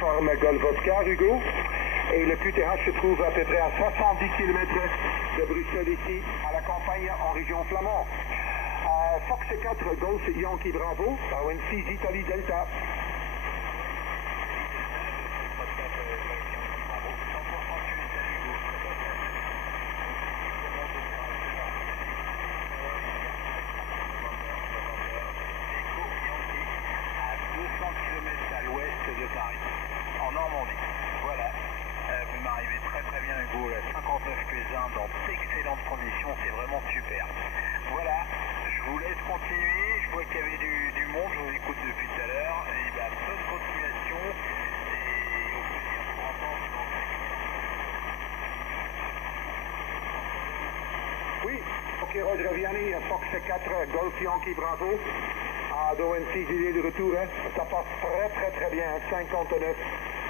Forme Golf Oscar, Hugo. Et le QTH se trouve à peu près à 70 km de Bruxelles ici, à la campagne en région flamande. Fox 4 Golf Yankee Bravo, ON6 Italie Delta. En Normandie. Voilà. Vous m'arrivez très bien Hugo, la 59P1 dans d'excellentes conditions, c'est vraiment super. Voilà, je vous laisse continuer, je vois qu'il y avait du monde, je vous écoute depuis tout à l'heure, et bien bonne continuation, et au plaisir de vous entendre dans le Oui, ok Roger Vianney, Fox 4 Golf Yankee Bravo. d'ON6, il est de retour, hein. Ça passe très bien, 59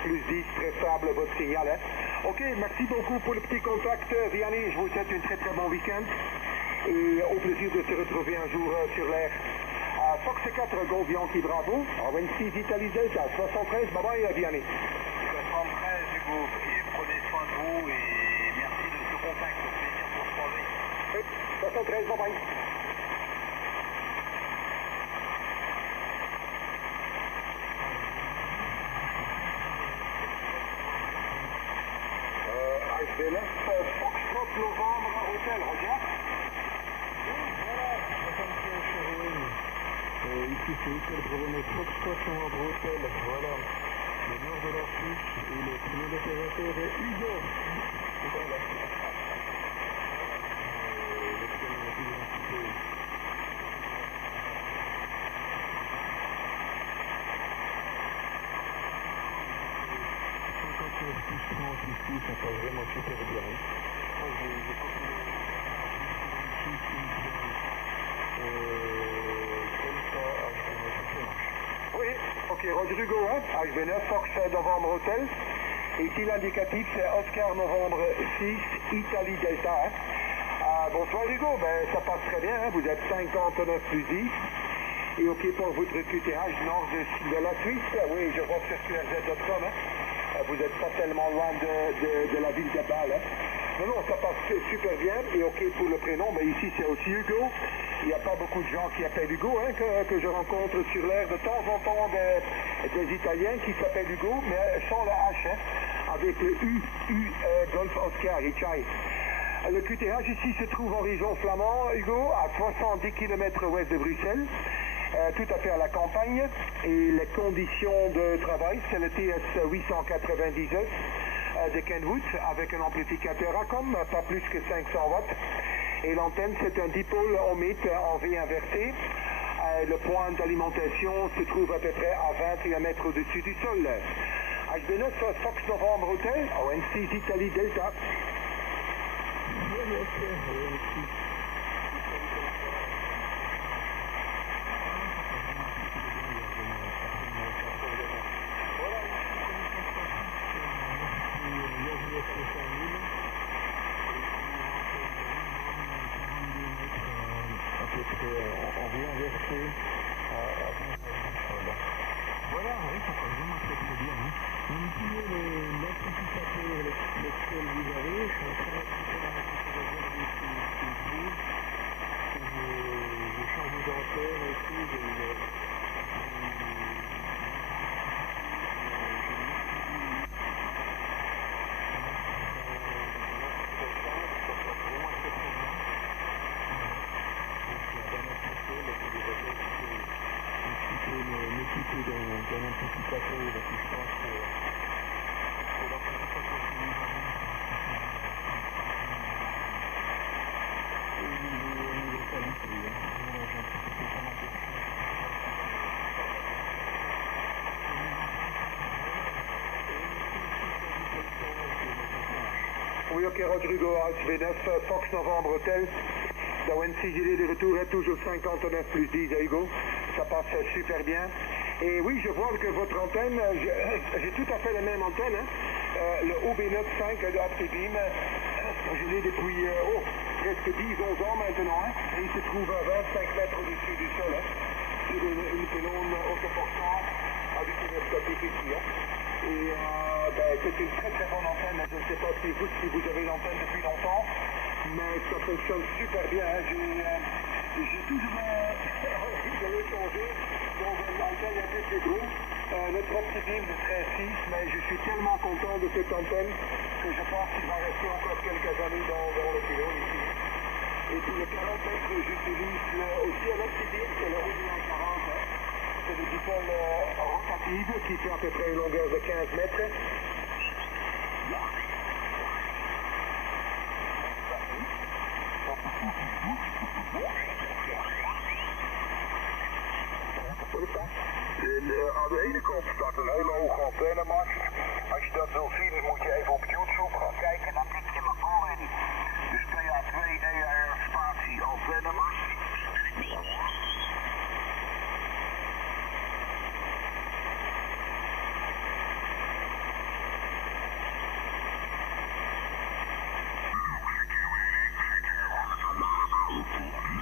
plus 10, très stable votre signal. Hein. Ok, merci beaucoup pour le petit contact, Vianney, je vous souhaite un très bon week-end et au plaisir de se retrouver un jour sur l'air. Fox 4 Golf Yankee Bravo, ON6 Italie Delta, 73, bye bye Vianney. 73 Hugo, et prenez soin de vous et merci de ce contact, au plaisir de vous retrouver. Oui, 73, bye bye. ICOM Foxtrot Novembre Hôtel, Roger. Voilà, 75 Chevrolet. Ici c'est Hôtel Brevet Foxtrot Novembre Hôtel, voilà. Le nord de l'Afrique et le premier opérateur est Hugo. Voilà. Ici, ça passe vraiment super bien. Oui, ok, Roger Hugo, hein, HB9, Fox Novembre Hôtel. Ici l'indicatif c'est Oscar Novembre 6, Italie Delta. Hein. Bonsoir Hugo, ben, ça passe très bien, hein, vous êtes 59 plus 10. Et ok pour votre QTH nord de la Suisse, oui, je vois sur QRZ.com. Hein. Vous n'êtes pas tellement loin de la ville de Bâle. Hein. Non, ça passe super bien. Et ok pour le prénom, mais ici c'est aussi Hugo. Il n'y a pas beaucoup de gens qui appellent Hugo, hein, que je rencontre sur l'air de temps en temps des Italiens qui s'appellent Hugo, mais sans la H, hein, avec le Golf Oscar, Ichai. Le QTH ici se trouve en région flamand, Hugo, à 70 km ouest de Bruxelles. Tout à fait à la campagne, et les conditions de travail, c'est le TS 890 de Kenwood avec un amplificateur ICOM, pas plus que 500 watts, et l'antenne c'est un dipôle ohmite en V inversé. Le point d'alimentation se trouve à peu près à 21 mètres au-dessus du sol. HB9 Fox Novembre Hôtel, ON6 Italie Delta. En rien versé voilà, oui, ça passe vraiment très bien. Hein. Manipulez l'amplificateur lequel vous avez, je suis en train de regarder je change d'antenne et tout, d'un amplificateur, donc je pense que Oui, ok, Rodrigo, HB9, Fox Novembre Hôtel. La ON6, il est de retour, est toujours 59 plus 10 à Hugo. Ça passe super bien. Et oui, je vois que votre antenne, j'ai tout à fait la même antenne, hein. Le OB95 de Aptibim, je l'ai depuis presque 10-11 ans maintenant, hein. Et il se trouve à 25 mètres au-dessus du sol, hein, sur une pylône autoportant avec une statique ici. Hein. Et c'est une très très bonne antenne. Je ne sais pas si vous avez l'antenne depuis longtemps, mais ça fonctionne super bien. J'ai toujours envie de le changer dans une antenne un peu plus grosse. Notre petit beam de 13.6, mais je suis tellement content de cette antenne que je pense qu'il va rester encore quelques années dans le bureau ici. Et puis le 40 mètres, j'utilise aussi un autre petit beam, c'est le ODI 40. C'est le dipôle rotative qui fait à peu près une longueur de 15 mètres. Aan de ene kant staat een hele hoge antennemast. Als je dat wil zien, moet je even op YouTube gaan kijken. Dan klik je maar al in. Dus PA2 ER spatie antennemast.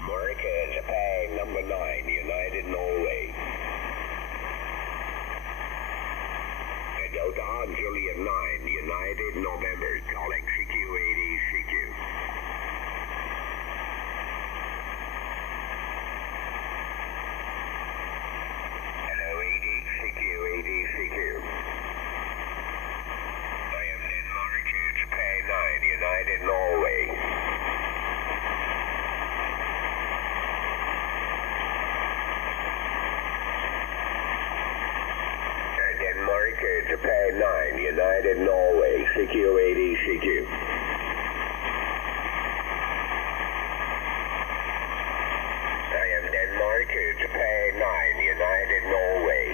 America, Japan, number 9, United Norway. Delta, Juliet 9, United November, calling CQ-80, CQ. Hello, 80, CQ-80, CQ. I am Denmark, Japan 9, United Norway. Denmark, Japan 9, United Norway, CQ-80, CQ. I am Denmark, Japan 9, United Norway.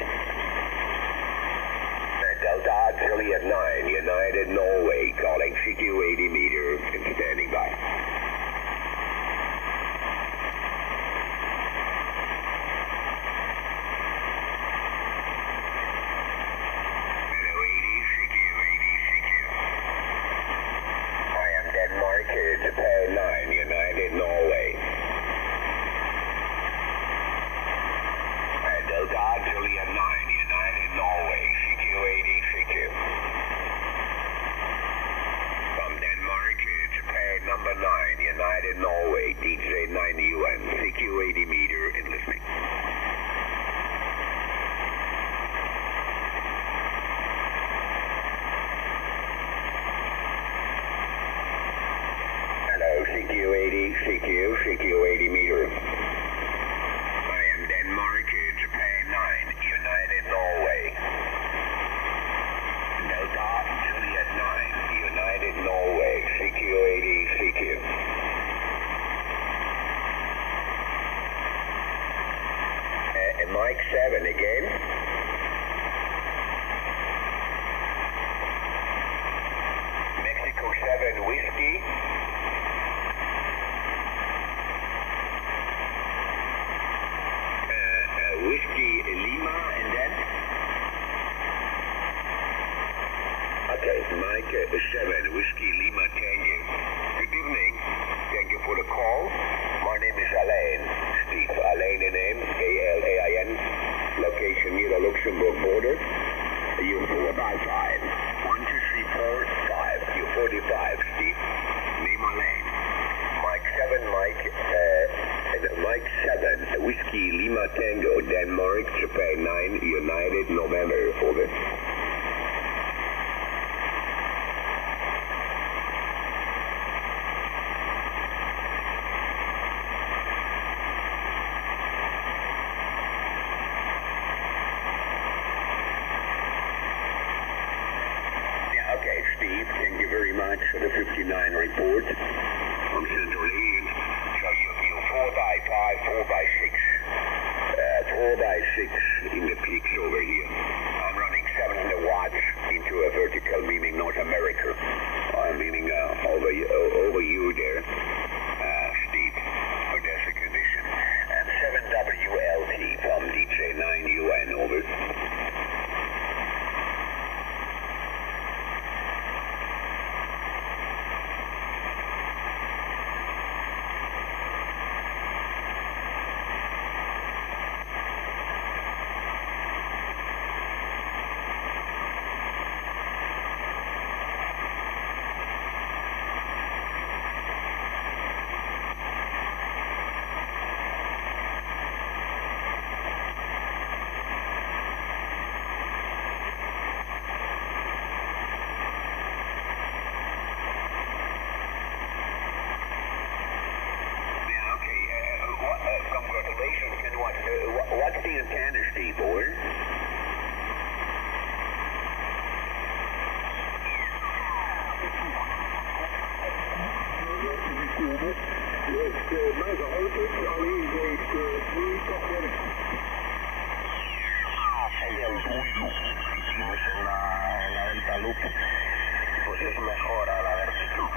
Delta, Juliet 9, United Norway, calling CQ-80 meter and standing by. Japan 9, United Norway. Delta, Juliet 9, United Norway, CQ-80, CQ. From Denmark, Japan number 9, United Norway, DJ 9UN, CQ-80 meter and listening. CQ-80, CQ, CQ-80 meter. I am Denmark, Japan 9, United Norway. Delta, Juliet 9, United Norway, CQ-80, CQ. Mike 7 again. Mexico 7 Whiskey. Whiskey Lima and then? Okay, Mike 7, Whiskey Lima Tango. Good evening. Thank you for the call. My name is Alain. Steve Alain in name, A-L-A-I-N. Location near the Luxembourg border. You're 4 by 5. 1, 2, 3, 4, 5. You're 45, Steve. Name Alain. Mike 7, Mike 7, Whiskey Lima Tango, Denmark, Japan 9, United November, over. Yeah, okay, Steve, thank you very much for the 59 report. I'm Central Ian. So you're 4 by 5, 4 by 6. 4 by 6 in the peaks over here. I'm running 700 watts into a vertical beaming North America. I'm beaming over you there, Steve, for that's the condition. And 7WLT from DJ 9UN, over. Mijn auto's, alleen deze twee kogel. Seguimos en la delta loop, pues es mejor a la vertical.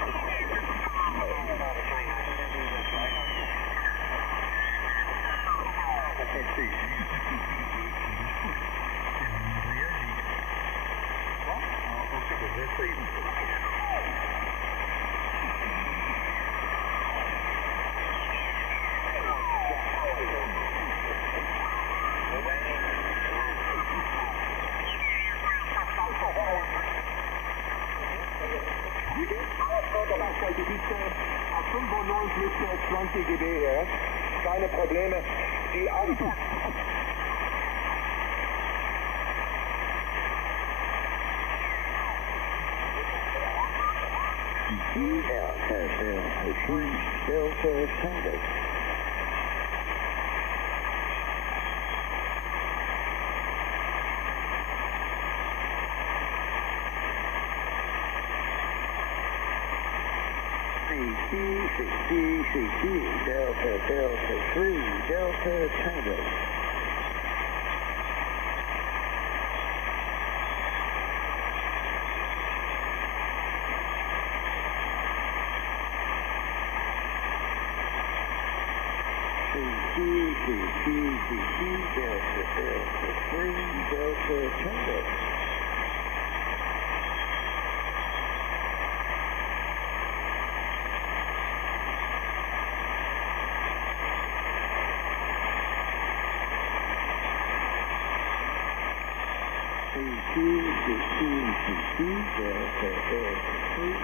Die liegt auf 95 bis 20 dB, ja? Keine Probleme. Die Auto. Delta Tango. CG, Delta 3, Delta Tango. CG, Delta 3, Delta Tango.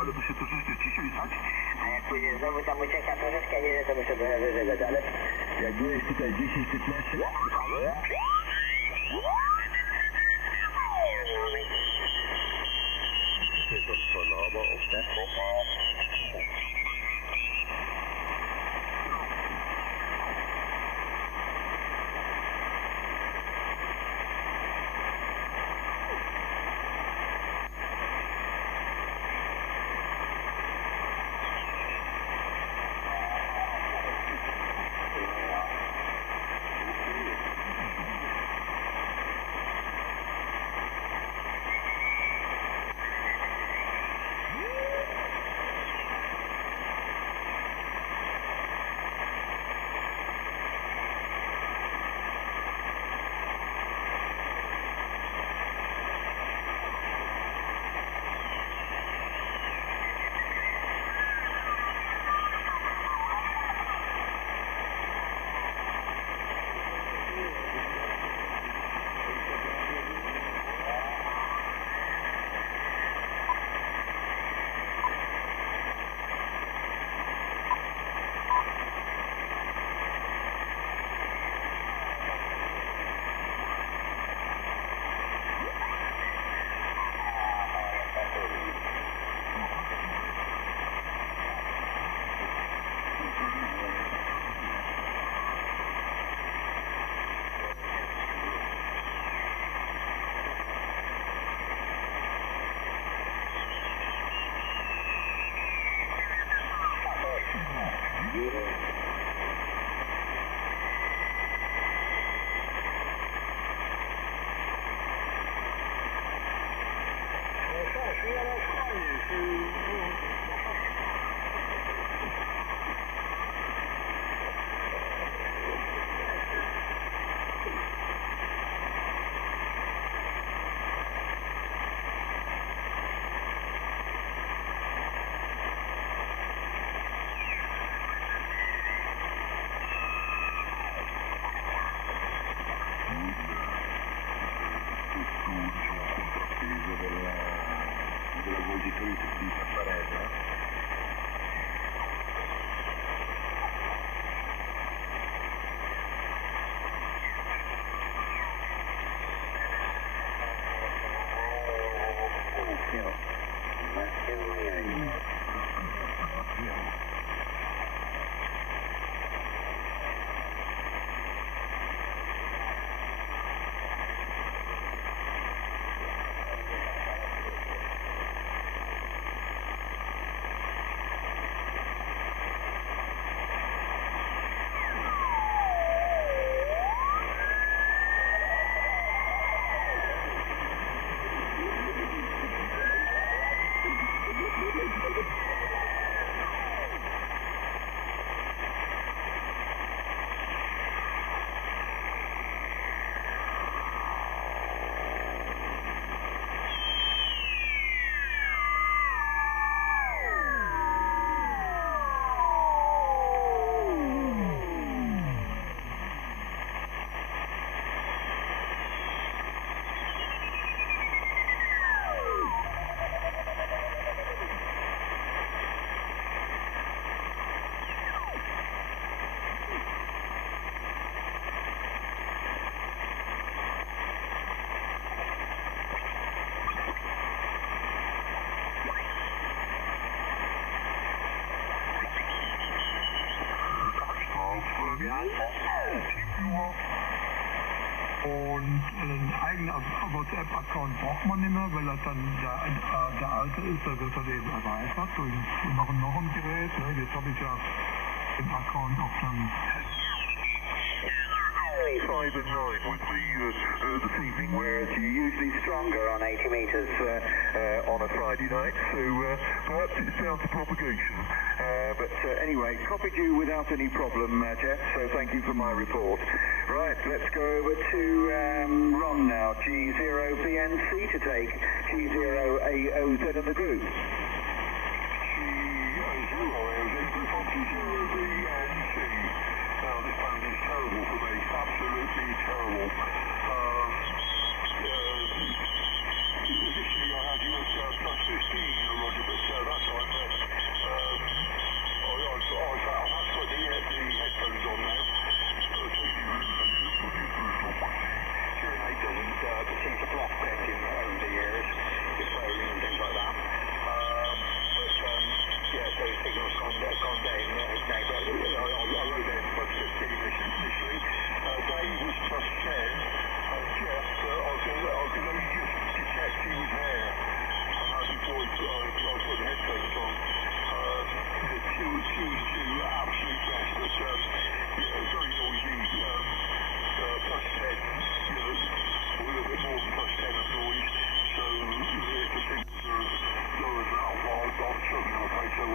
Ale by się to ciszyli, tak? A jak pójdziesz znowu tam ucieka troszeczkę niżej, to muszę trochę wyżej dać, ale... Jak byłeś tutaj 10-15 lat? della moltitudine di Tapparella. Und einen eigenen WhatsApp-Account braucht man nicht mehr, weil er dann der alte ist, der wird dann eben erweitert durch noch ein Gerät. Ne? Jetzt habe ich ja den Account auch dann 5 and 9 with me this evening, whereas you're usually stronger on 80 metres on a Friday night, so perhaps it's down to propagation. But anyway, copied you without any problem, Jeff, so thank you for my report. Right, let's go over to Ron now, G0BNC to take G0AOZ in the group. Now this band is terrible for me, absolutely terrible. Initially I had you at plus 15, Roger, but that's how I met. I've had to put the headphones on now. Hearing aid doesn't seem to block getting over the years, with phone and things like that. Yeah, so signal's gone down now, but I wrote down plus 15 initially. Dave was plus 10, and Jeff, I could only just detect he was there. And before I put the headphones on, the two absolute best, but very noisy. Plus 10, a little bit more than plus 10 of noise, so if the signals are lower than that, I'm struggling, I'm afraid, so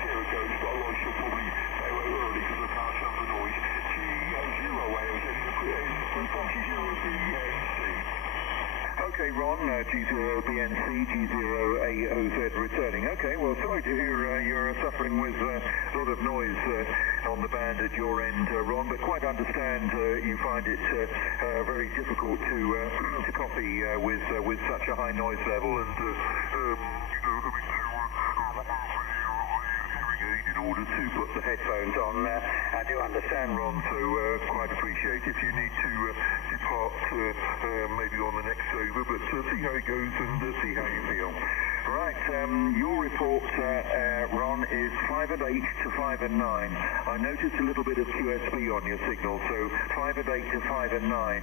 here it goes, but I should probably bail out early because I can't stand the noise. G0 whales in the G0BNC. Okay, Ron, G0BNC, G0AOZ returning. Okay, well, sorry to hear you're suffering with a lot of noise on the band at your end, Ron, but quite understand you find it very difficult to copy with such a high noise level and, in order to put the headphones on. I do understand, Ron, so quite appreciate if you need to depart maybe on the next over, but see how it goes and see how you feel. Right, your report, Ron, is 5 and 8 to 5 and 9. I noticed a little bit of QSB on your signal, so 5 and 8 to 5 and 9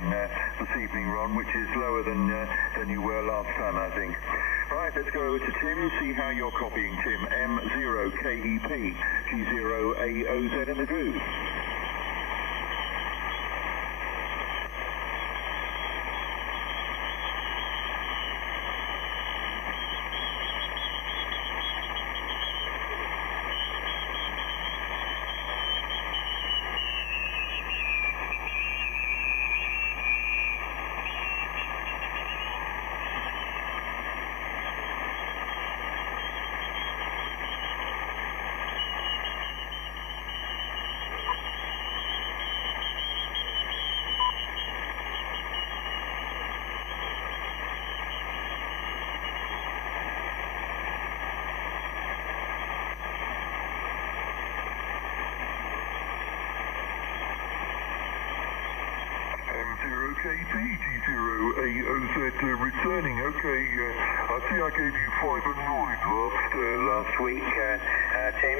this evening, Ron, which is lower than you were last time, I think. Right, let's go over to Tim, see how you're copying, Tim. M0KEP, G0AOZ in the group. M7KDG0AOZ returning. Okay, I see I gave you 5 and 9 last week, Tim.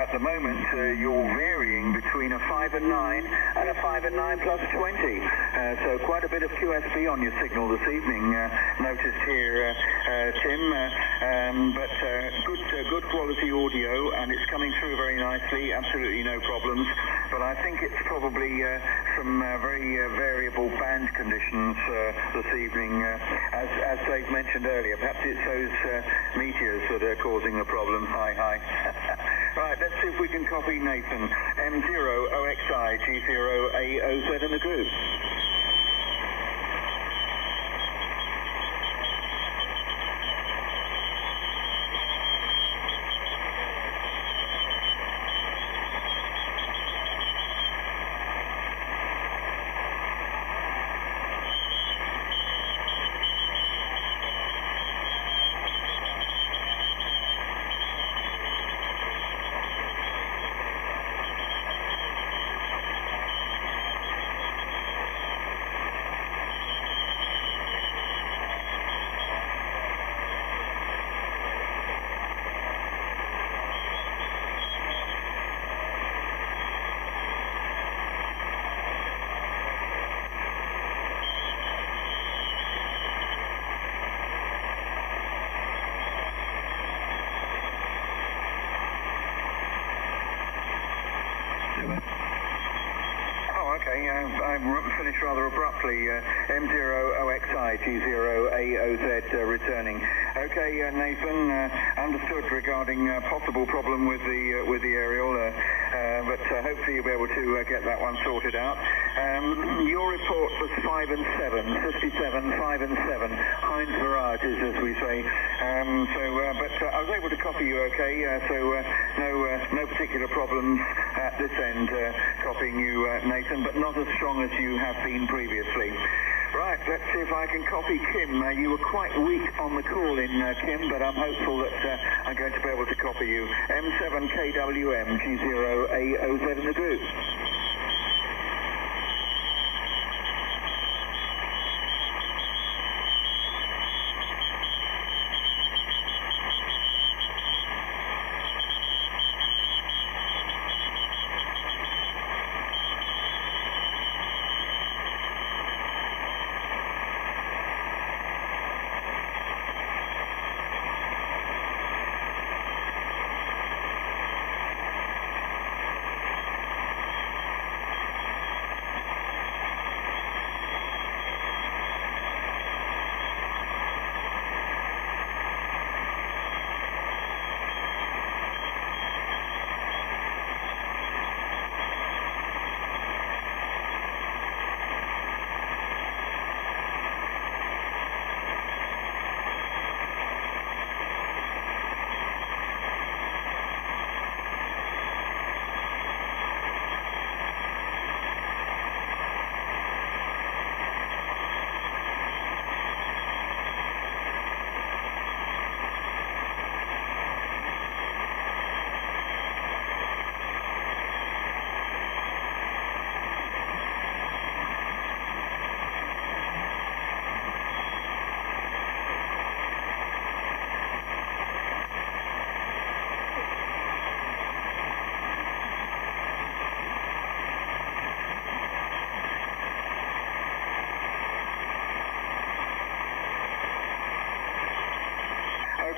At the moment, you're varying between a 5 and 9 and a 5 and 9 plus 20. So quite a bit of QSB on your signal this evening, noticed here, Tim. But good quality audio, and it's coming through very nicely. Absolutely no problems. But I think it's probably some very variable band conditions this evening, as Dave mentioned earlier. Perhaps it's those meteors that are causing the problem. Hi. Right, let's see if we can copy Nathan. M0OXI G0AOZ in the group. I finished rather abruptly. M0OXI G0AOZ returning. Okay, Nathan, understood regarding possible problem with the aerial, but hopefully you'll be able to get that one sorted out. Your report was 5 and 7, 57, 5 and 7, Heinz varieties, as we say. But I was able to copy you okay, so no particular problems at this end copying you, Nathan, but not as strong as you have been previously. Right, let's see if I can copy Kim. You were quite weak on the call in, Kim, but I'm hopeful that I'm going to be able to copy you. M7KWM G0AOZ in the group.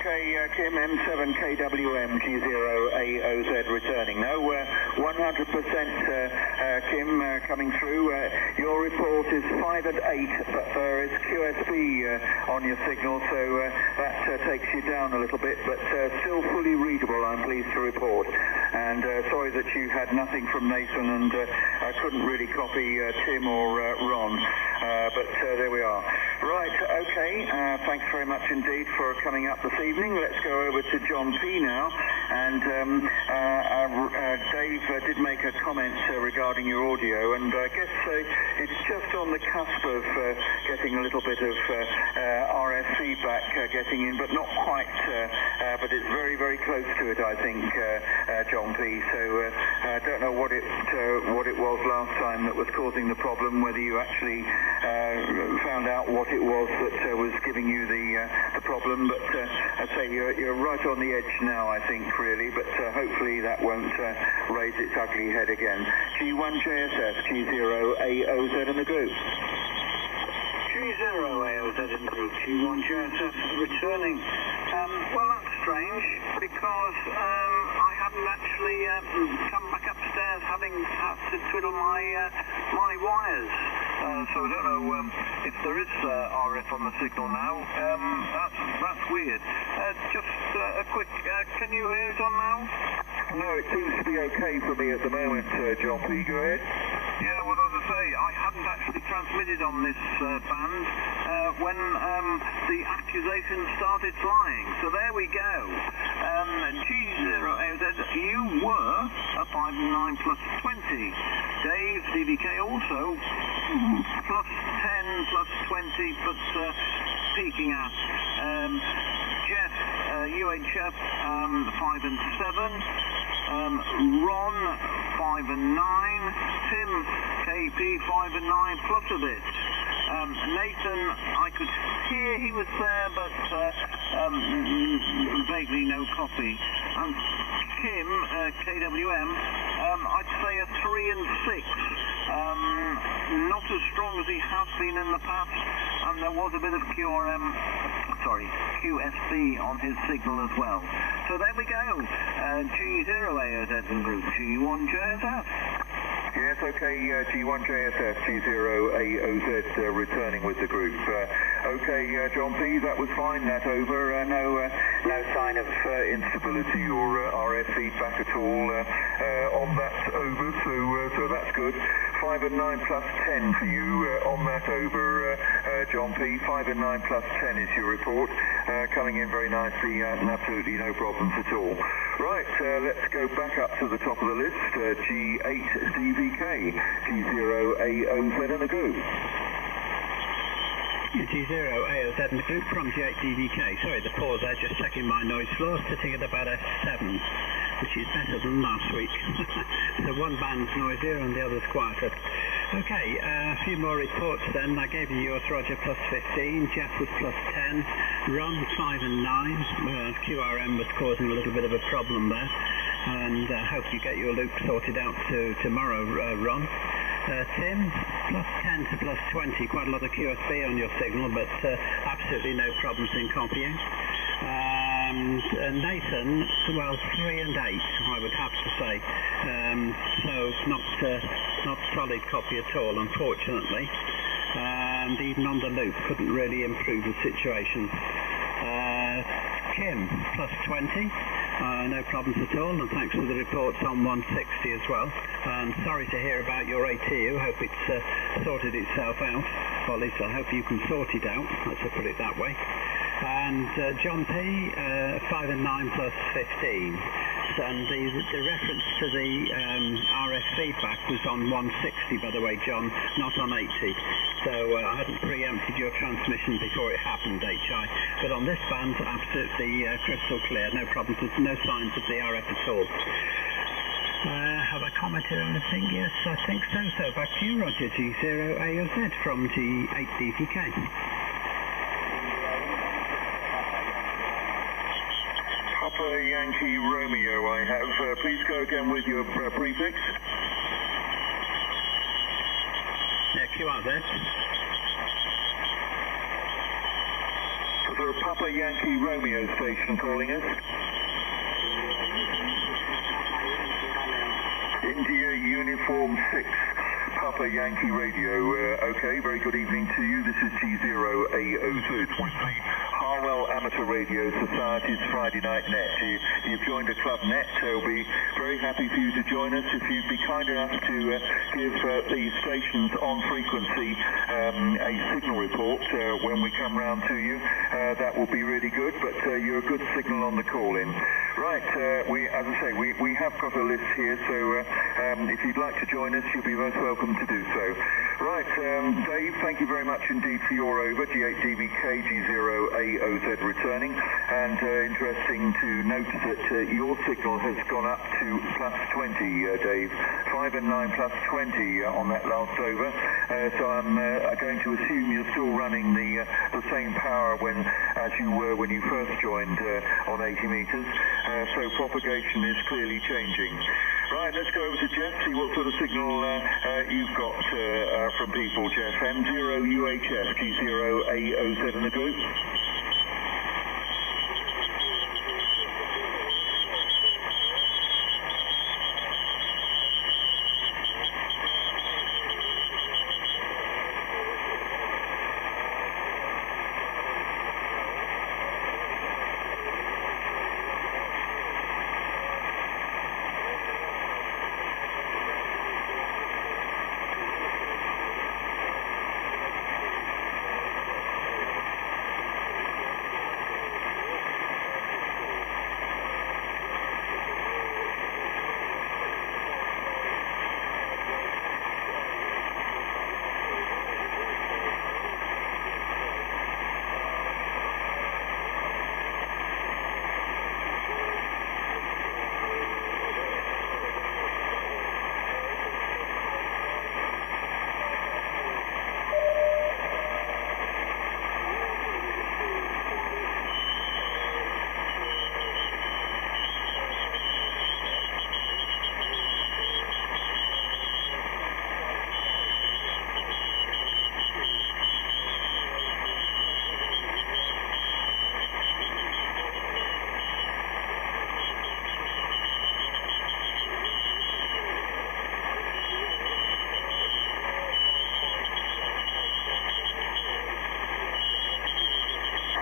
Okay, Kim, M7KWM G0AOZ returning. No, 100% Kim coming through. Your report is 5 and 8, but there is QSB on your signal, so that takes you down a little bit, but still fully readable, I'm pleased to report. And sorry that you had nothing from Nathan, and I couldn't really copy Tim or Ron, but there we are. Right, okay, thanks very much indeed for coming up this evening. Let's go over to John P now, and Dave did make a comment regarding your audio, and I guess it's just on the cusp of getting a little bit of RF feedback getting in, but not quite, but it's very, very close to it, I think, John P. So I don't know what it was was last time that was causing the problem, whether you actually found out what it was that was giving you the problem. But I'd say you're right on the edge now, I think, really, but hopefully that won't raise its ugly head again. G1JSF, G0AOZ in the group. G0AOZ in the group, G1JSF returning. Well, that's strange, because I hadn't actually come back upstairs having had to twiddle my wires. So I don't know if there is RF on the signal now. That's weird. Just a quick, can you hear it on now? No, it seems to be okay for me at the moment, John P. Go ahead. Yeah, well, as I say, I hadn't actually transmitted on this band when the accusations started flying. So there we go. G0AZ, you were a 5-9 plus 20. Dave, DVK also plus 10 plus 20, but peaking at. Jeff, UHF 5 and 7. Ron 5 and 9. Tim, KP 5 and 9 plus a bit. Nathan, I could hear he was there, but vaguely no copy. And Kim, KWM, I'd say a 3 and 6. Not as strong as he has been in the past, and there was a bit of QSB on his signal as well. So there we go. G0AOZ in group, G1JSF. Yes, okay, G1JSF, G0AOZ returning with the group. Okay, John P, that was fine, that over. No sign of instability or RF feedback at all on that over, so that's good. 5 and 9 plus 10 for you on that over, John P. 5 and 9 plus 10 is your report. Coming in very nicely and absolutely no problems at all. Right, let's go back up to the top of the list. G8DVK, G0AOZ in the group. G0AOZ in the group from G8DVK. Sorry, the pause there, just checking my noise floor, sitting at about S7, which is better than last week. So one band's noisier and the other's quieter. Okay, a few more reports then. I gave you yours, Roger, plus 15, Jeff was plus 10, Ron 5 and 9, QRM was causing a little bit of a problem there, and hope you get your loop sorted out tomorrow, Ron. Tim, plus 10 to plus 20, quite a lot of QSB on your signal, but absolutely no problems in copying. And Nathan, well, 3 and 8, I would have to say. So not solid copy at all, unfortunately. And even on the loop, couldn't really improve the situation. Kim, plus 20. No problems at all, and thanks for the reports on 160 as well. And sorry to hear about your ATU, hope it's sorted itself out. Or at least I hope you can sort it out, let's put it that way. And John P, 5 and 9 plus 15. And the reference to the RF feedback was on 160, by the way, John, not on 80. So I hadn't preempted your transmission before it happened, HI. But on this band, absolutely crystal clear, no problems, no signs of the RF at all. Have I commented on anything? Yes, I think so. So back to you, Roger, G0AOZ from G8DVK. Papa Yankee Romeo, I have. Please go again with your prefix. Yeah, QRZ. For a Papa Yankee Romeo station calling us. India Uniform 6. Papa Yankee Radio. Okay, very good evening to you. This is G0AOZ with the Harwell Amateur Radio Society's Friday Night Net. You've joined a club net. We'll be very happy for you to join us. If you'd be kind enough to give the stations on frequency a signal report when we come round to you, that will be really good, but you're a good signal on the call-in. Right, as I say, we have got a list here, so if you'd like to join us, you'll be most welcome to do so. Right, Dave, thank you very much indeed for your over. G8DVK G0AOZ returning, and interesting to note that your signal has gone up to plus 20, Dave. 5 and 9 plus 20 on that last over. So I'm going to assume you're still running the same power as you were when you first joined on 80 meters. So propagation is clearly changing. Right, let's go over to Jeff, see what sort of signal you've got from people, Jeff. M0UHF, G0AOZ in the group.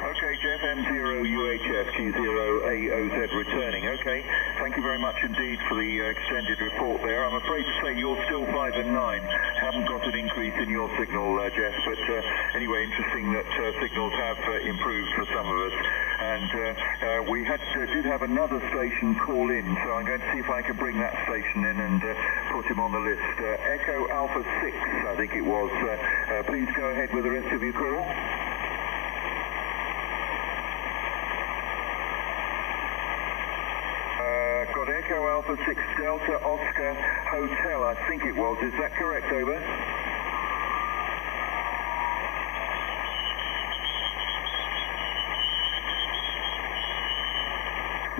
Okay, Jeff, M0UHF, G0AOZ returning. Okay, thank you very much indeed for the extended report there. I'm afraid to say you're still 5 and 9. Haven't got an increase in your signal, Jeff, but anyway, interesting that signals have improved for some of us. And we did have another station call in, so I'm going to see if I can bring that station in and put him on the list. Echo Alpha 6, I think it was. Please go ahead with the rest of your call. Got Echo Alpha 6 Delta Oscar Hotel, I think it was. Is that correct, over?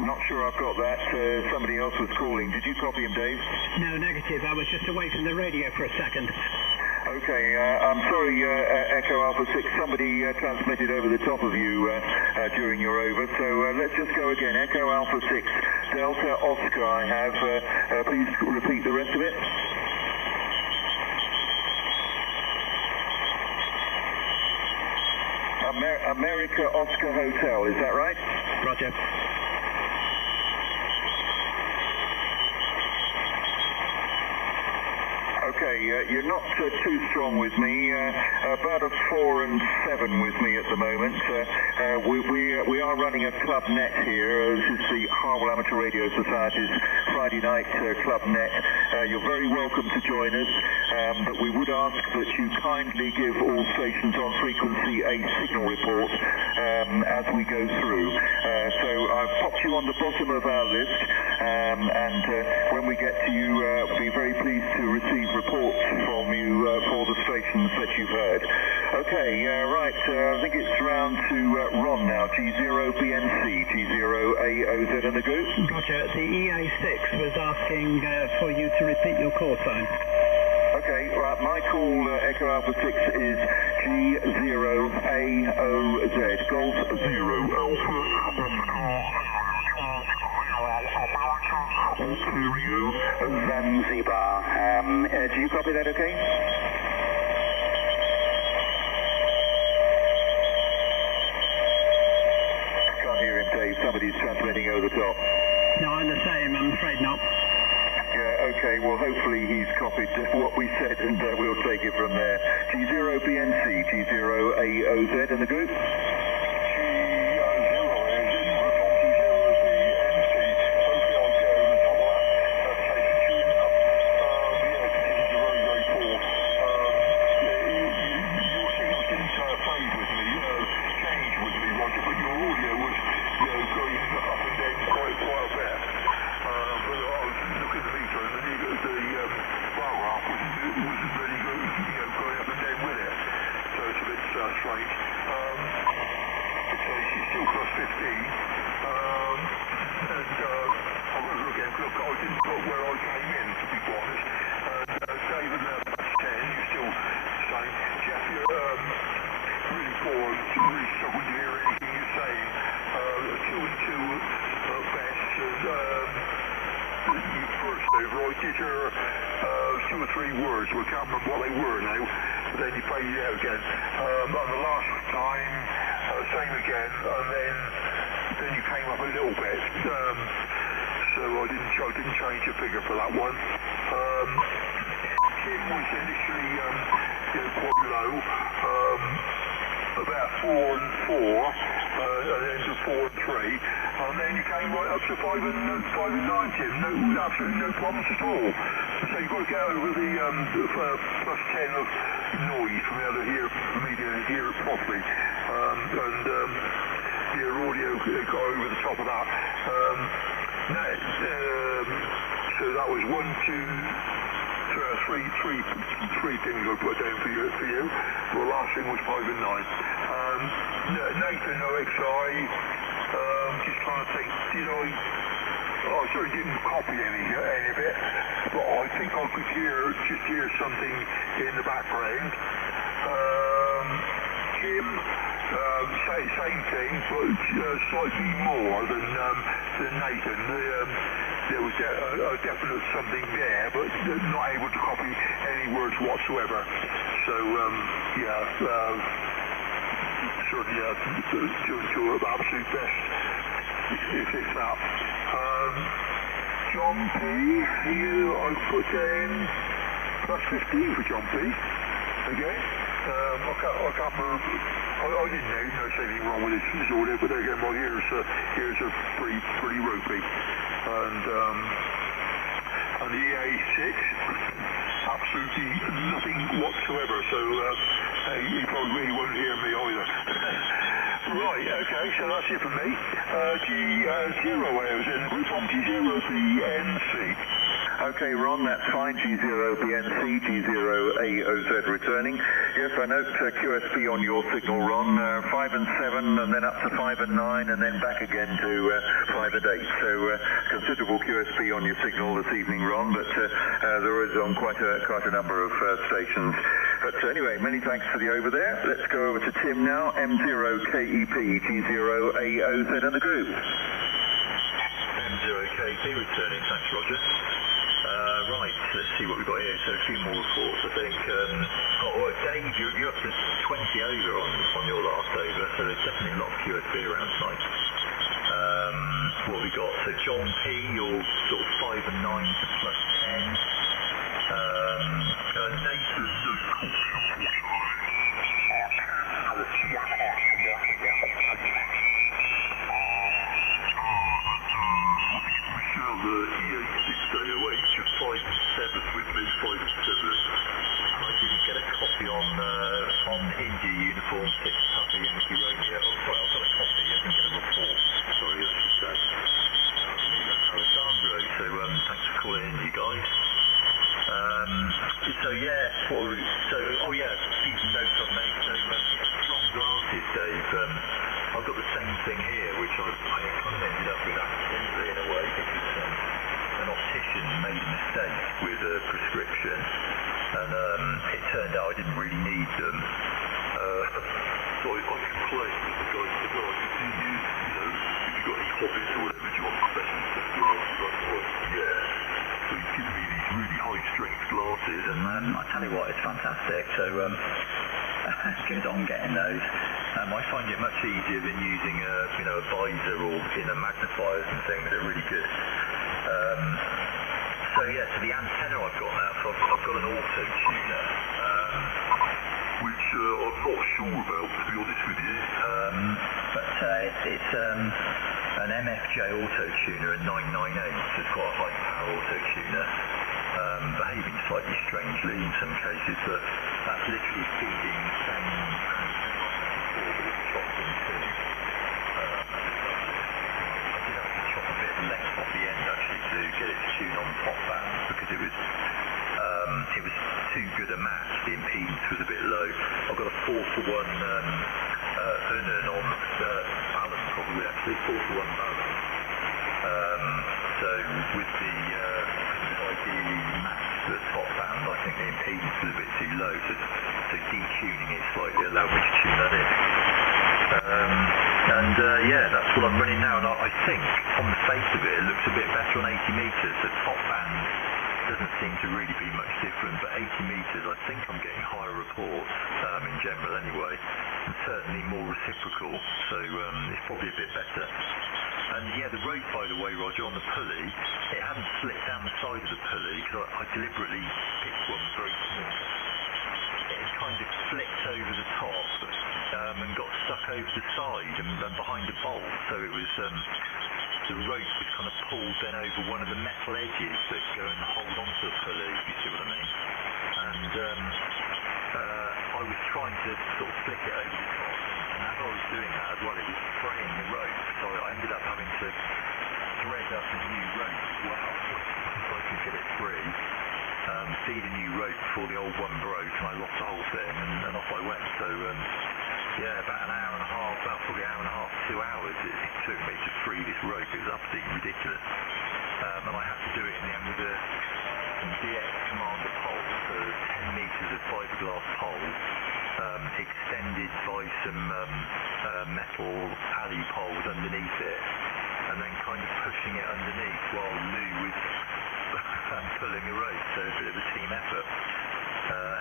Not sure I've got that. Somebody else was calling. Did you copy him, Dave? No, negative. I was just away from the radio for a second. Okay, I'm sorry, Echo Alpha 6, somebody transmitted over the top of you during your over, so let's just go again. Echo Alpha 6, Delta Oscar I have, please repeat the rest of it. America Oscar Hotel, is that right? Roger. Okay, you're not too strong with me, about a 4 and 7 with me at the moment. We are running a club net here. This is the Harwell Amateur Radio Society's Friday night club net. You're very welcome to join us, but we would ask that you kindly give all stations on frequency a signal report as we go through. So I've popped you on the bottom of our list, and when we get to you, I'll be very pleased to receive reports from you for the stations that you've heard. Okay, right, I think it's round to Ron now, G0BNC, G0AOZ in the group. Roger, the EA6 was asking for you to repeat your call sign. Okay, right, my call, Echo Alpha 6, is G0AOZ, Golf 0 Alpha Ontario Zanzibar. Do you copy that okay? Can't hear him, Dave. Somebody's transmitting over the top. No, I'm the same. I'm afraid not. Okay, well, hopefully he's copied what we said, and we'll take it from there. G0BNC, G0AOZ in the group. really struggling to hear anything you're saying. 2 and 2 at best. You first over, I did hear 2 or 3 words, I can't remember what they were now, but then you faded out again. And the last time, same again, and then you came up a little bit. So I didn't change the figure for that one. Kim was initially quite low, about 4 and 4, and then to 4 and 3, and then you came right up to 5 and 9, Tim. No, absolutely no problems at all. So you've got to get over the plus 10 of noise from the other for me to hear it properly, and your audio got over the top of that. So that was 1, 2, 3 things I put down for you. The last thing was 5 and 9. Nathan OXI, just trying to think, did I certainly didn't copy any of it, but I think I could hear something in the background. Kim, same thing, but slightly more than Nathan. There was a definite something there, but not able to copy any words whatsoever. So, certainly 2 and 2 at the absolute best, if it's that. John P, here I put in plus 15 for John P. Again, I can't remember. I didn't notice anything wrong with his audio, but again, my ears are pretty ropey. And the EA6, absolutely nothing whatsoever, so he probably won't hear me either. Right, okay, so that's it for me. G0 hours in the group on G0BNC. Okay, Ron, that's fine. G0BNC, G0AOZ returning. Yes, I note QSP on your signal, Ron. 5 and 7, and then up to 5 and 9, and then back again to 5 and 8. So considerable QSP on your signal this evening, Ron. But there is on quite a number of stations. But anyway, many thanks for the over there. Let's go over to Tim now. M0KEP, G0AOZ and the group. M0KEP returning. Thanks, Roger. Right, let's see what we've got here. So a few more reports, I think. Dave, you're up to 20 over on your last over, so there's definitely a lot of QSB around tonight. What have we got? So John P, you're sort of 5 and 9 to plus 10. Nathan, the EA6 day away, just 5 and 7 with me, 5 and 7. And I didn't get a copy on India uniform 6 Puppy and Mickey Romeo. Well, I've got a copy, I didn't get a report. Sorry, I should say. Alessandro, so thanks for calling in, you guys. So yeah, decent notes I've made. So strong glasses, Dave. I've got the same thing here, which I kind of ended up with accidentally in a way, because an optician made a mistake with a prescription, and it turned out I didn't really need them. So I complained with the guy said, well, if you got any hobbies or whatever, do you want special stuff? Yeah. So he's given me these really high-strength glasses, and I tell you what, it's fantastic. So good on getting those. I find it much easier than using a visor or magnifiers and things. They're really good. So the antenna I've got now, so I've got an auto tuner, which I'm not sure about, to be honest with you. But it's an MFJ auto tuner, a 998. So it's quite a high power auto tuner. Behaving slightly strangely in some cases, but that's literally feeding the same chopped into. I did have to chop a bit left off the end actually to get it to tune on top band, because it was too good a match. The impedance was a bit low. I've got a 4-to-1 Unan on balance, probably actually 4-to-1 balance. So with the ideally match the top band, I think the impedance was a bit too low, so detuning it slightly allowed me to tune that in. Yeah, that's what I'm running now, and I think on the face of it looks a bit better on 80 metres. The top band doesn't seem to really be much different, but 80 metres I think I'm getting higher reports in general anyway, and certainly more reciprocal, so it's probably a bit better. And yeah, the rope, by the way, Roger, on the pulley, it hadn't slipped down the side of the pulley because I deliberately picked one very small. It had kind of flicked over the top and got stuck over the side and behind the bolt, so it was the rope was kind of pulled then over one of the metal edges that go and hold onto the pulley, if you see what I mean. And I was trying to sort of flick it over the top, and as I was doing that as well, it was fraying the rope, so I ended up having to thread up a new rope as well, so I could get it free, feed a new rope before the old one broke, and I lost the whole thing, and off I went. So yeah, about an hour and a half, about probably an hour and a half, 2 hours it took me to free this rope. It was absolutely ridiculous, and I had to do it in the end with a DX Commander pole, so 10 metres of fiberglass pole, extended by some metal alley poles underneath it, and then kind of pushing it underneath while Lou was pulling the rope, so a bit of a team effort.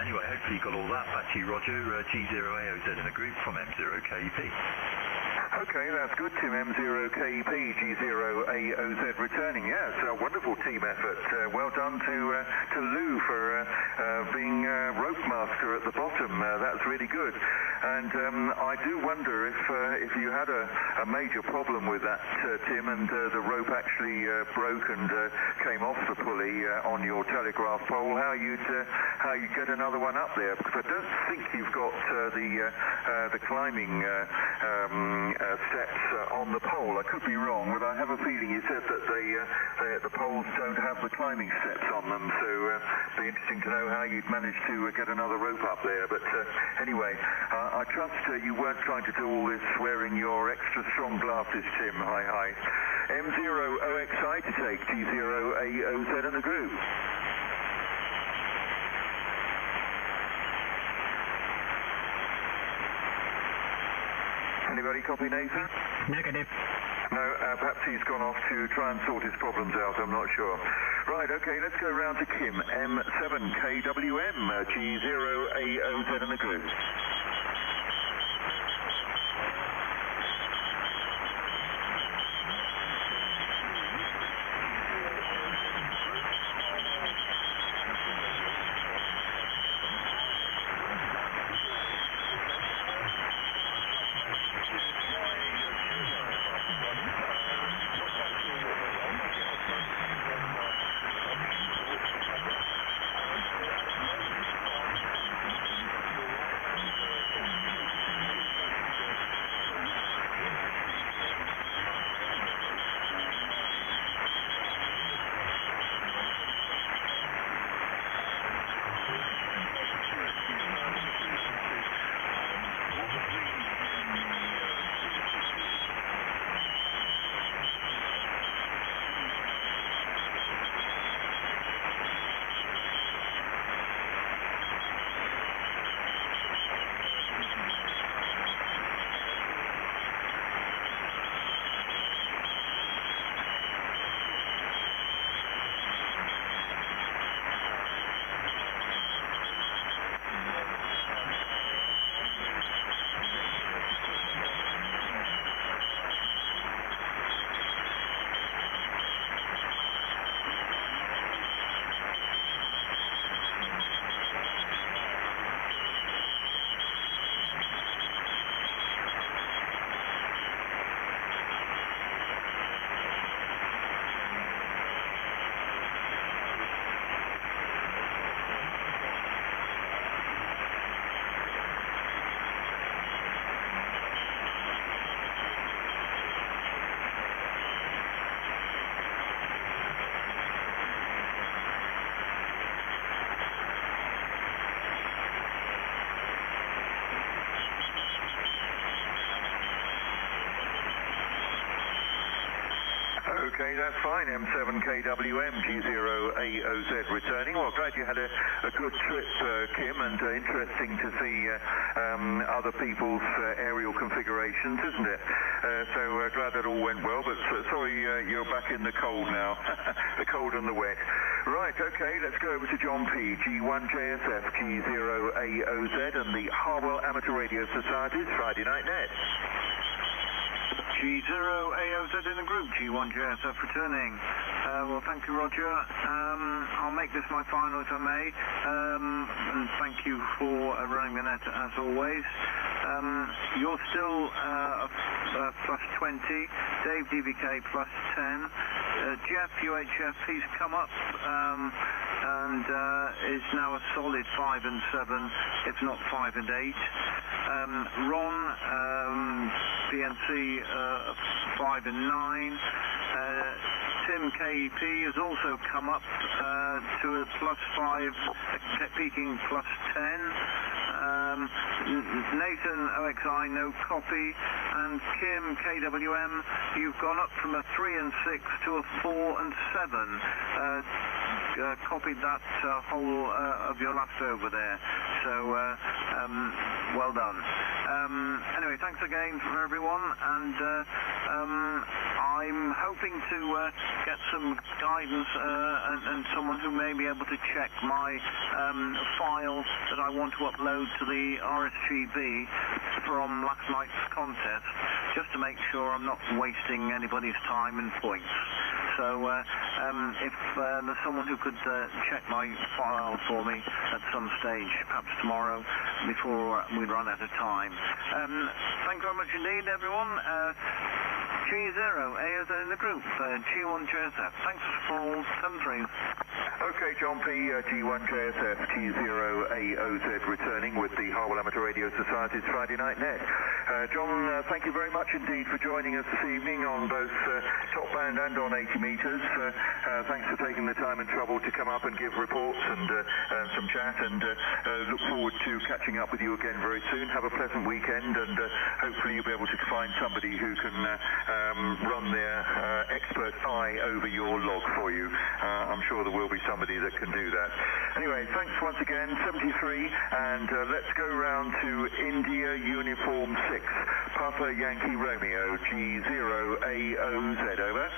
Anyway, hopefully you got all that. Back to you, Roger. G0AOZ in a group from M0KEP. Okay, that's good, Tim. M0KEP, G0AOZ returning. Yes, a wonderful team effort. Well done to Lou for being rope master at the bottom. That's really good. And I do wonder if you had a major problem with that, Tim, and the rope actually broke and came off the pulley on your telegraph pole, how you'd get another one up there, because I don't think you've got the climbing steps on the pole. I could be wrong, but I have a feeling you said that the poles don't have the climbing steps on them, so it'd be interesting to know how you'd managed to get another rope up there. But anyway, I trust you weren't trying to do all this wearing your extra strong glasses, Tim. Hi. M0OXI to take G0AOZ in the group. Anybody copy, Nathan? Negative. No, perhaps he's gone off to try and sort his problems out, I'm not sure. Right, okay, let's go round to Kim, M7KWM, G0AOZ in the group. Okay, that's fine. M7KWM G0AOZ returning. Well, glad you had a good trip, Kim, and interesting to see other people's aerial configurations, isn't it? So glad that all went well, but sorry you're back in the cold now. The cold and the wet. Right, okay, let's go over to John P. G1JSF G0AOZ and the Harwell Amateur Radio Society's Friday Night Net. G0AOZ in the group, G1JSF returning. Well, thank you, Roger. I'll make this my final, if I may. And thank you for running the net, as always. You're still plus 20. Dave DVK plus 10. Jeff UHF, he's come up and is now a solid 5 and 7, if not 5 and 8. Ron, PNC, 5 and 9. Tim KEP has also come up to a plus 5, peaking plus 10. Nathan OXI, no copy, and Kim KWM, you've gone up from a 3 and 6 to a 4 and 7. Copied that whole of your last over there, so well done. Anyway, thanks again for everyone, and I'm hoping to get some guidance and someone who may be able to check my file that I want to upload to the RSGB from last night's contest, just to make sure I'm not wasting anybody's time and points. So if there's someone who could check my file for me at some stage, perhaps tomorrow, before we run out of time. Thank you very much indeed, everyone. G0AOZ in the group, G1JSF. Thanks for all 7-3. Okay, John P. G1JSF G0AOZ returning with the Harwell Amateur Radio Society's Friday Night Net. John, thank you very much indeed for joining us this evening on both top band and on 80 metres. Thanks for taking the time and trouble to come up and give reports and some chat, and look forward to catching up with you again very soon. Have a pleasant weekend, and hopefully you'll be able to find somebody who can run their expert eye over your log for you. I'm sure there will be somebody that can do that. Anyway, thanks once again, 73, and let's go round to India Uniform 6, Papa Yankee Romeo, G0AOZ, over.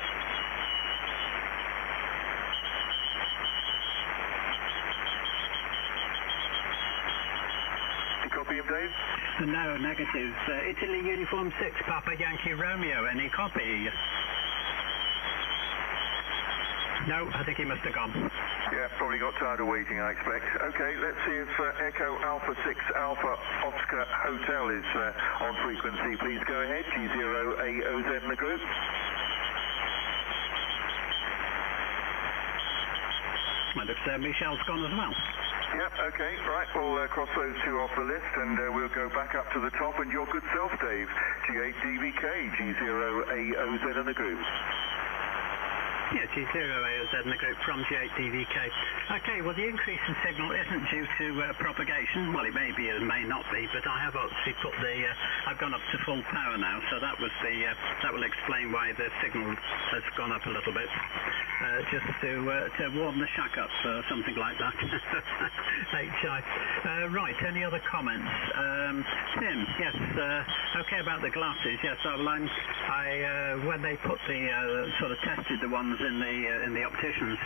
Copy him, Dave? No, negative. Italy Uniform 6, Papa Yankee Romeo, any copy? No, I think he must have gone. Yeah, probably got tired of waiting, I expect. Okay, let's see if Echo Alpha 6 Alpha Oscar Hotel is on frequency. Please go ahead, G0AOZ in the group. It looks Michelle's gone as well. Yep, okay, right, we'll cross those two off the list, and we'll go back up to the top, and your good self, Dave, G8DVK, G0AOZ in the group. Yeah, G0AOZ in the group from G8DVK. Okay, well, the increase in signal isn't due to propagation. Well, it may be, it may not be, but I have obviously put the, I've gone up to full power now, so that was the, that will explain why the signal has gone up a little bit. Just to warm the shack up, something like that. HI. Right, any other comments? Tim, yes, okay about the glasses, yes, when they put the, sort of tested the ones in the opticians,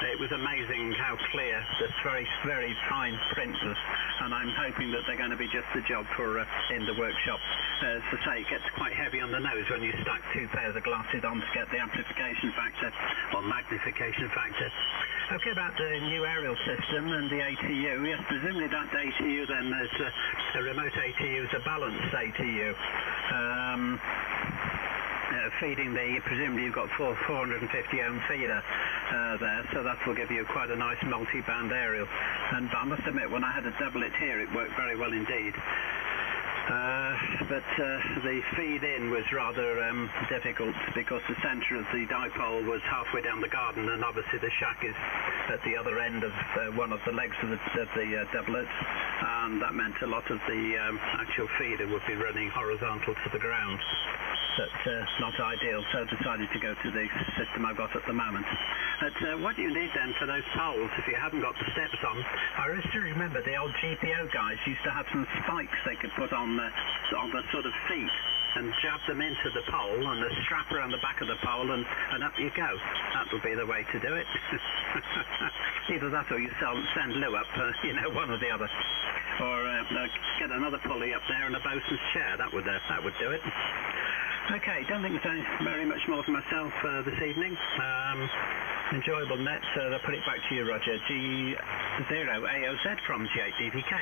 it was amazing how clear this very, very fine print was, and I'm hoping that they're going to be just the job for in the workshop. As I say, it gets quite heavy on the nose when you stack two pairs of glasses on to get the amplification factor, or magnification factor. Okay, about the new aerial system and the ATU, yes, presumably that ATU then, there's a remote ATU is a balanced ATU. Feeding the, presumably you've got 450 ohm feeder there, so that will give you quite a nice multi-band aerial. And I must admit, when I had to double it here, it worked very well indeed. But the feed-in was rather difficult because the centre of the dipole was halfway down the garden, and obviously the shack is at the other end of one of the legs of the doublet. and that meant a lot of the actual feeder would be running horizontal to the ground. That's not ideal, so I decided to go to the system I've got at the moment. But what you need then for those poles, if you haven't got the steps on, I used to remember the old GPO guys used to have some spikes they could put on the sort of feet and jab them into the pole and a strap around the back of the pole, and up you go. That would be the way to do it. Either that or you send Lou up, one or the other. Or get another pulley up there and a bosun's chair. That would do it. Okay, don't think there's very much more for myself this evening. Enjoyable net, so I'll put it back to you, Roger. G0AOZ from G8DVK.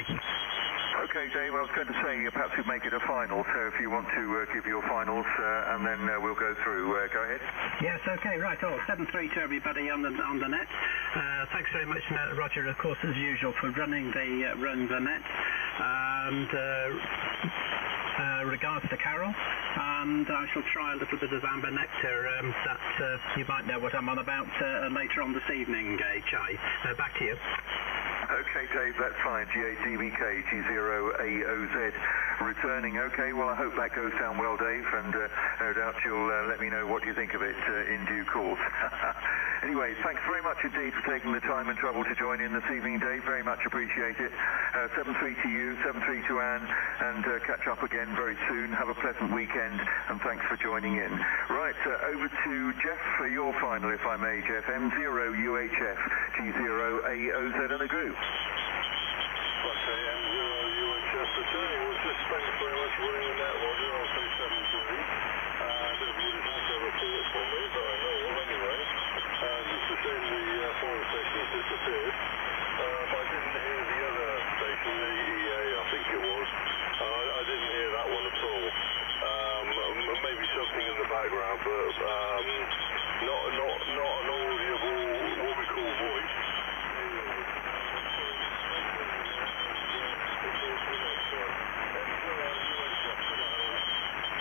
Okay, Dave, I was going to say perhaps we'd make it a final, so if you want to give your finals and then we'll go through. Go ahead. Yes, okay, right. 7-3 to everybody on the net. Thanks very much, Roger, of course, as usual, for running the net. And regards to Carol, and I shall try a little bit of amber nectar that you might know what I'm on about later on this evening, Chai. Back to you. Okay, Dave, that's fine. G8DVK, G0AOZ returning. Okay, well, I hope that goes down well, Dave, and no doubt you'll let me know what you think of it in due course. Anyway, thanks very much indeed for taking the time and trouble to join in this evening, Dave. Very much appreciate it. 7-3 to you, 7-3 to Anne, and catch up again very soon. Have a pleasant weekend, and thanks for joining in. Right, over to Jeff for your final, if I may, Jeff. M0UHF, G0AOZ and a group. Okay, M0UHF returning. Well, just thanks very much for running that, Roger. I'll say 7-3. Everybody's also reports for me, but I know all anyway. It's the same, the foreign station has disappeared. I didn't hear the other station, the EA, I think it was. I didn't hear that one at all. Maybe something in the background, but not an audible, what we call voice.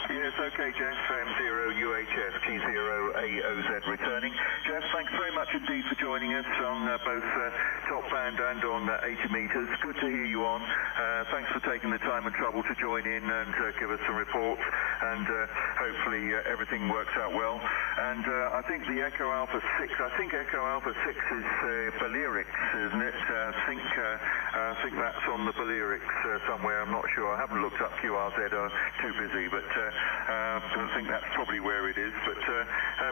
Yes, okay, Jeff. M0UHF, G0AOZ returning. Jeff, thanks very much indeed for joining us on both top band and on 80 metres. Good to hear you on. Thanks for taking the time and trouble to join in and give us some reports, and hopefully everything works out well. And I think the Echo Alpha 6, Echo Alpha 6 is Balearics, isn't it? I think that's on the Balearics somewhere. I'm not sure. I haven't looked up QRZ, too busy, but I think that's probably where it is. But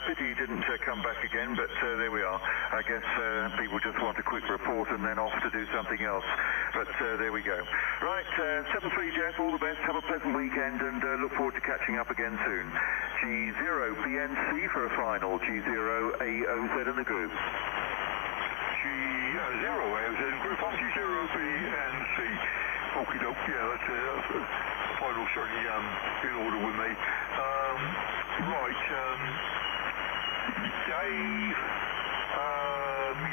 pity he didn't come back again, but there we are. I guess people just want a quick report and then off to do something else. But there we go. Right, 7-3, Jeff, all the best. Have a pleasant weekend, and look forward to catching up again soon. G0BNC for a final. G0AOZ in the group. G0AOZ in group on G0BNC. Okie doke, yeah, that's a final certainly in order with me. Right, Dave,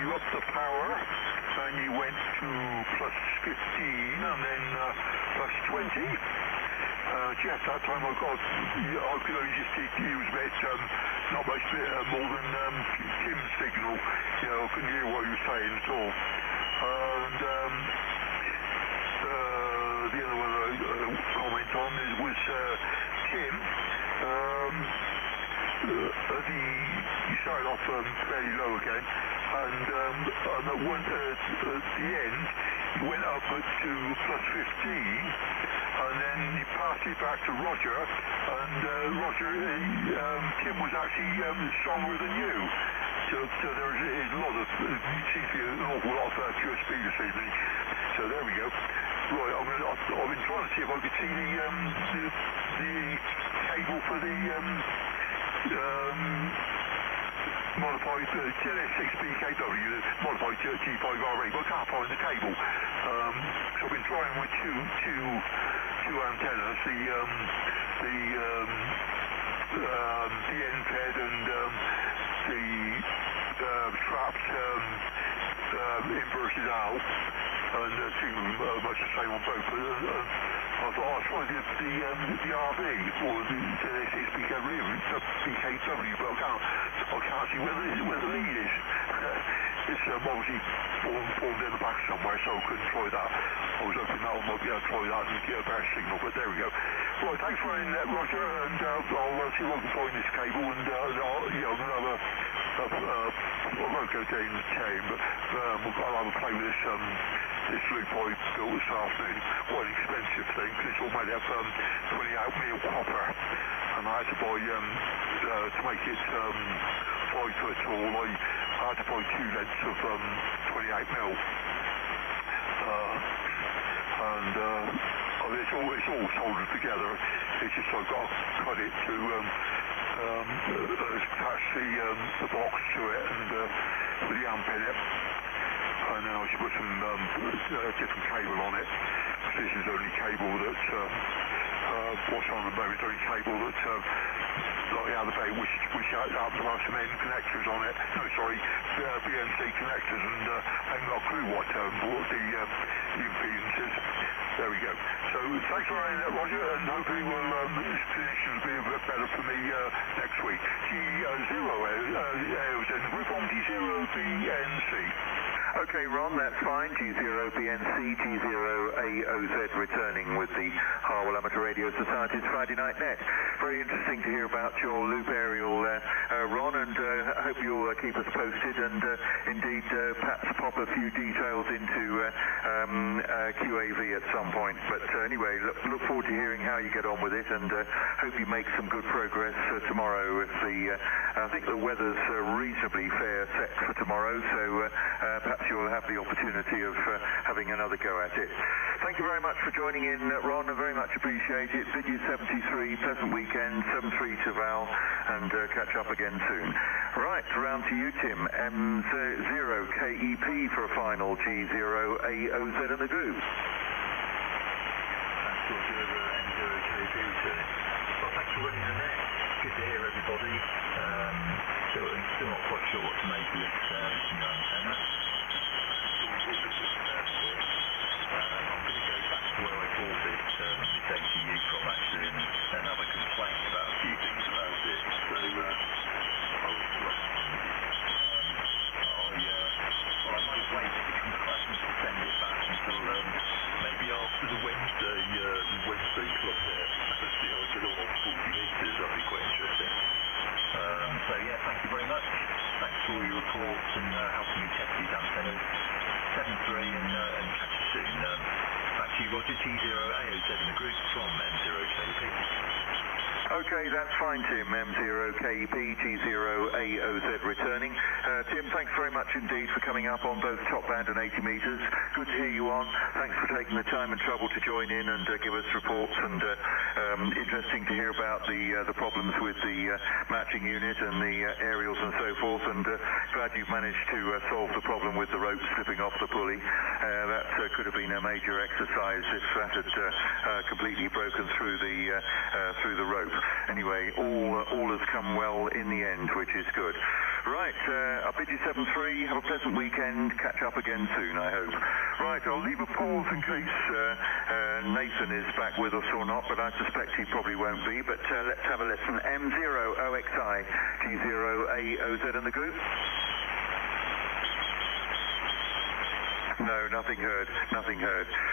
you upped the power and you went to plus 15 and then plus 20. Jeff, that time I could only just use about not much more than Tim's signal. I couldn't hear what you were saying at all. And the other one I comment on was Tim. You started off fairly low again, and at the end you went up to plus 15, and then you passed it back to Roger, and Tim was actually stronger than you. So there is a lot of, seems to be an awful lot of pure speed this evening. So there we go. Right, I've been trying to see if I could see the cable for the modified GLS6BKW, modified G5R8, but I can't find the cable. So I've been trying with two antennas, the end head and the trapped inverted owl, and it seemed much the same on both. I thought I'll try the RV or the BKW, but I can't see where the lead is. It's obviously formed in the back somewhere, so I couldn't try that. I was hoping that I might be able to try that and get a better signal, but there we go. Right, thanks for running that, Roger, and I'll see if I can find this cable, and I'll go down the chain, but I'll have a play with this loop I built this afternoon. Quite an expensive thing, because it's all made up of 28mm copper, and I had to buy, to make it 5 foot tall, I had to buy 2 lengths of 28mm. And it's all soldered together. It's just I've got to cut it to attach the box to it and with the amp in it. And then I should put some different cable on it. This is the only cable that what's on the moment, the only cable that like the other day, which had to have some end connectors on it. No, sorry, BNC connectors, and I haven't got a clue what the impedance is. There we go. So thanks for running that, Roger, and hopefully this condition will be a bit better for me next week. G0 AOZ in the group on G0BNC. Okay, Ron, that's fine. G0BNC, G0AOZ returning with the Harwell Amateur Radio Society's Friday Night Net. Very interesting to hear about your loop aerial, Ron, and I hope you'll keep us posted and indeed perhaps pop a few details into QAV at some point. But anyway, look forward to hearing how you get on with it, and hope you make some good progress tomorrow. I think the weather's reasonably fair set for tomorrow, so perhaps you'll have the opportunity of having another go at it. Thank you very much for joining in, Ron, and very much appreciate it. Bid you 73, pleasant weekend, 7-3 to Val, and catch up again soon. Right, round to you, Tim. M0KEP for a final, G0AOZ in the group. Thanks, Roger, M0KEP returning. Well, thanks for running the net. Good to hear everybody. Still not quite sure what to make of this new antenna. I'm going to go back to where I bought it, this ATU from actually, and have a complaint about a few things about it. So I might wait to become accustomed to send it back until maybe after the Wednesday club there. See how I get on 40 metres, that'd be quite interesting. So yeah, thank you very much. Thanks for all your reports and helping me test these antennas. 7-3 and catch you soon. Back to you, Roger. G0AOZ in the group from M0KEP. Okay, that's fine, Tim. M0KEP, G0AOZ returning. Tim, thanks very much indeed for coming up on both top band and 80 metres. Good to hear you on. Thanks for taking the time and trouble to join in and give us reports, and interesting to hear about the problems with the matching unit and the aerials and so forth, and glad you've managed to solve the problem with the rope slipping off the pulley. That could have been a major exercise if that had completely broken through the rope. Anyway, all has come well in the end, which is good. Right, I'll bid you 7-3. Have a pleasant weekend. Catch up again soon, I hope. Right, I'll leave a pause in case Nathan is back with us or not, but I suspect he probably won't be. But let's have a listen. M0OXI, G0AOZ in the group. No, nothing heard.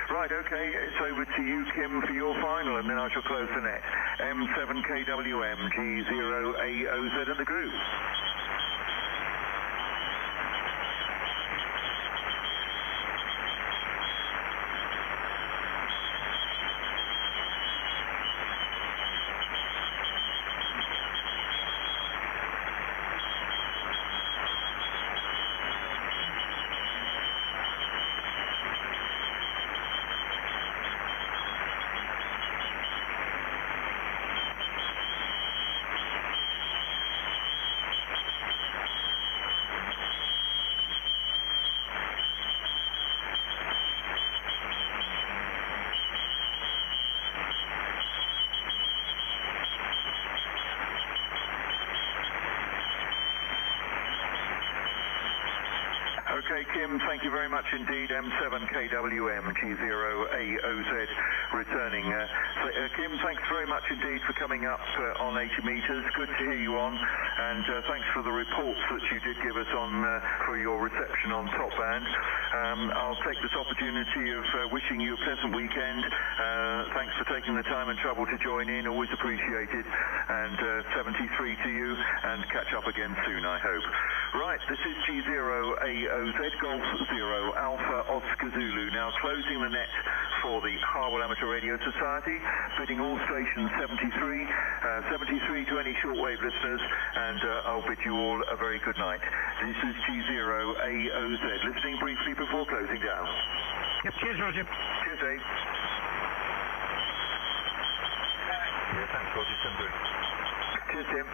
Right, okay, it's over to you, Kim, for your final, and then I shall close the net. M7KWM, G0AOZ in the group. Okay, Kim, thank you very much indeed. M7KWM, G0AOZ returning. Kim, thanks very much much indeed for coming up on 80 metres. Good to hear you on, and thanks for the reports that you did give us on for your reception on top band. I'll take this opportunity of wishing you a pleasant weekend. Thanks for taking the time and trouble to join in, always appreciated. And 73 to you, and catch up again soon, I hope. Right, this is G0AOZ Golf 0 Alpha Oscar Zulu, now closing the net for the Harwell Amateur Radio Society, bidding all stations 73 to any shortwave listeners, and I'll bid you all a very good night. This is G0AOZ, listening briefly before closing down. Yep, cheers, Roger. Cheers, Dave. Yeah, thanks, Roger. Cheers, Tim.